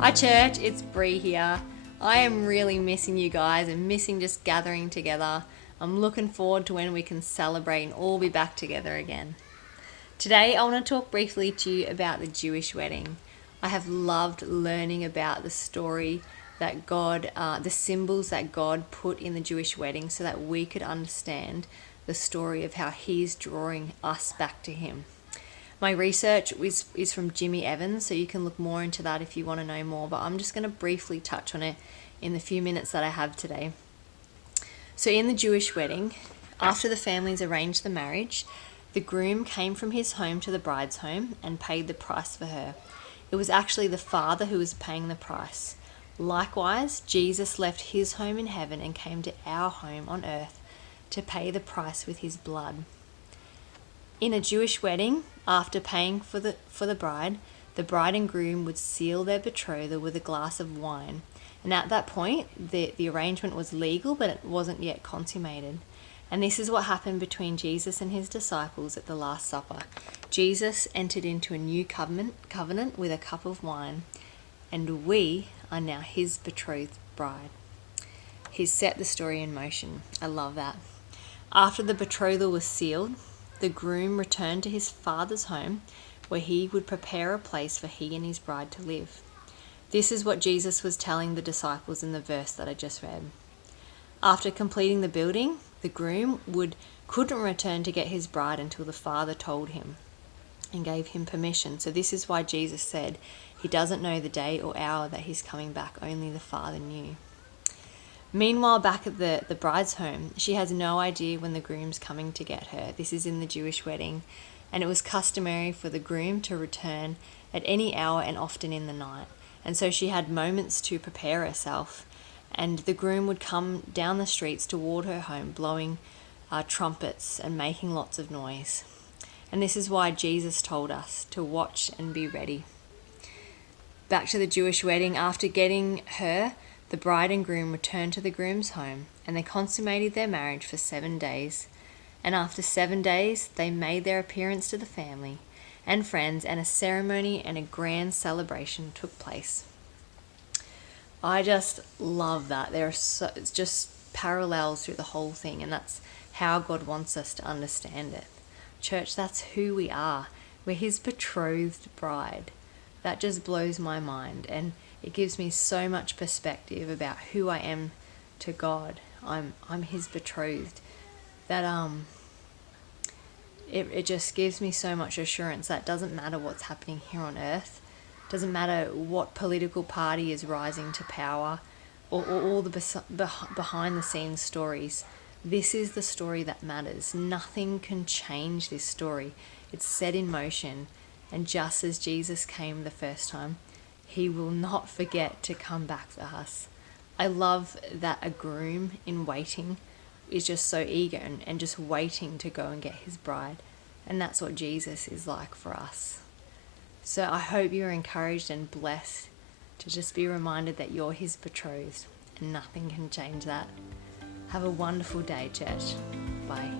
Hi church, it's Bree here. I am really missing you guys and missing just gathering together. I'm looking forward to when we can celebrate and all be back together again. Today I want to talk briefly to you about the Jewish wedding. I have loved learning about the story that the symbols that God put in the Jewish wedding so that we could understand the story of how He's drawing us back to Him. My research is from Jimmy Evans, so you can look more into that if you want to know more, but I'm just going to briefly touch on it in the few minutes that I have today. So in the Jewish wedding, after the families arranged the marriage, the groom came from his home to the bride's home and paid the price for her. It was actually the father who was paying the price. Likewise, Jesus left his home in heaven and came to our home on earth to pay the price with his blood. In a Jewish wedding, after paying for the bride and groom would seal their betrothal with a glass of wine. And at that point, the arrangement was legal, but it wasn't yet consummated. And this is what happened between Jesus and his disciples at the Last Supper. Jesus entered into a new covenant with a cup of wine, and we are now his betrothed bride. He's set the story in motion. I love that. After the betrothal was sealed, the groom returned to his father's home where he would prepare a place for he and his bride to live. This is what Jesus was telling the disciples in the verse that I just read. After completing the building, the groom couldn't return to get his bride until the father told him and gave him permission. So this is why Jesus said he doesn't know the day or hour that he's coming back, only the Father knew. Meanwhile, back at the bride's home, she has no idea when the groom's coming to get her. This is in the Jewish wedding, and it was customary for the groom to return at any hour and often in the night. And so she had moments to prepare herself, and the groom would come down the streets toward her home, blowing trumpets and making lots of noise. And this is why Jesus told us to watch and be ready. Back to the Jewish wedding, after getting her, the bride and groom returned to the groom's home, and they consummated their marriage for 7 days. And after 7 days, they made their appearance to the family and friends, and a ceremony and a grand celebration took place. I just love that. It's just parallels through the whole thing, and that's how God wants us to understand it. Church, that's who we are. We're his betrothed bride. That just blows my mind, and it gives me so much perspective about who I am to God. I'm his betrothed. That it just gives me so much assurance that it doesn't matter what's happening here on earth. It doesn't matter what political party is rising to power or all the behind the scenes stories. This is the story that matters. Nothing can change this story. It's set in motion, and just as Jesus came the first time, he will not forget to come back for us. I love that a groom in waiting is just so eager and just waiting to go and get his bride. And that's what Jesus is like for us. So I hope you're encouraged and blessed to just be reminded that you're his betrothed and nothing can change that. Have a wonderful day, church. Bye.